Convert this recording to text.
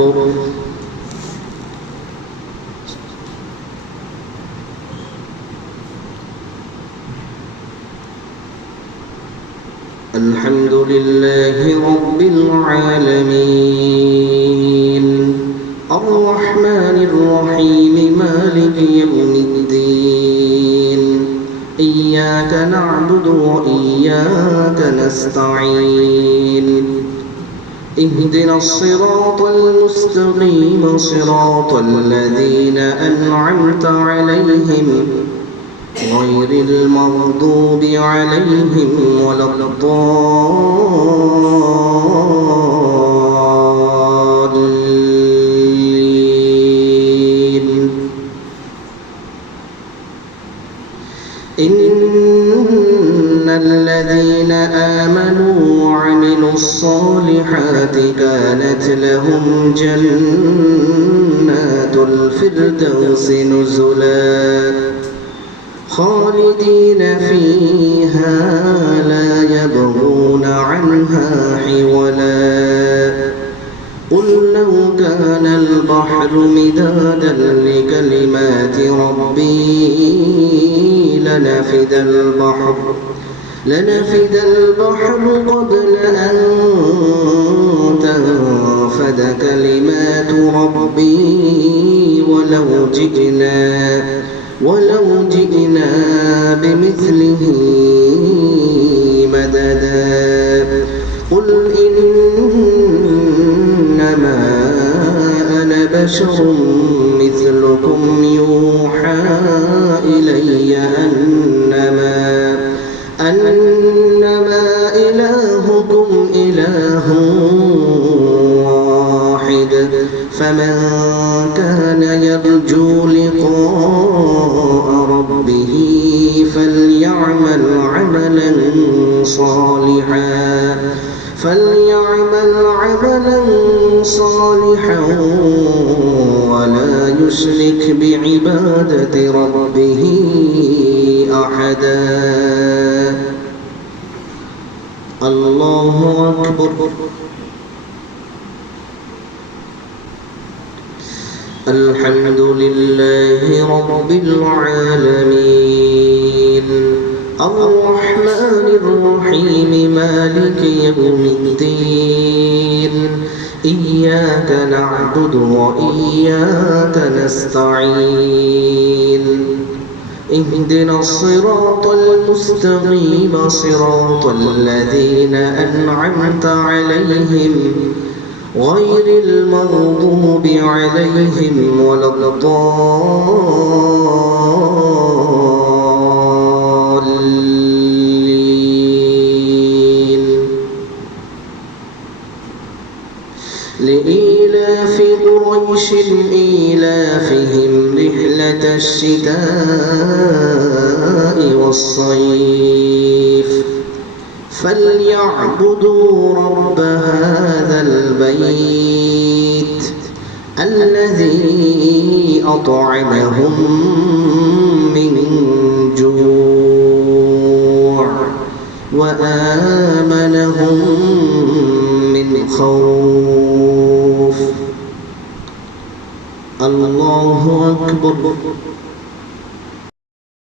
أكبر. الحمد لله رب العالمين الرحمن الرحيم مالك يوم الدين إياك نعبد وإياك نستعين اهدنا الصراط المستقيم صراط الذين أنعمت عليهم غير المغضوب عليهم ولا الضالين. إن الذين آمنوا وعملوا الصالحات كانت لهم جنات الفردوس نزلا خالدين فيها لا يبغون عنها حولا. قل لو كان البحر مدادا لكلمات ربي لنفد البحر قبل أن تنفد كلمات ربي ولو جئنا بمثله مددا. قل إنما أنا بشر مثلكم يوحى إلي أنما إلهكم إله واحد فمن كان يرجو لقاء ربه فليعمل عملا صالحا ولا يشرك بعبادة ربه أحدا. الله أكبر. الحمد لله رب العالمين الرحمن الرحيم مالك يوم الدين إياك نعبد وإياك نستعين اهدنا الصراط المستقيم صراط الذين أنعمت عليهم غير المغضوب عليهم ولا الضالين. لإيلاف قريش إيلافهم رحلة الشتاء والصيف فليعبدوا رب هذا البيت الذي أطعمهم من جوع وآمنهم من خوف. الله أكبر.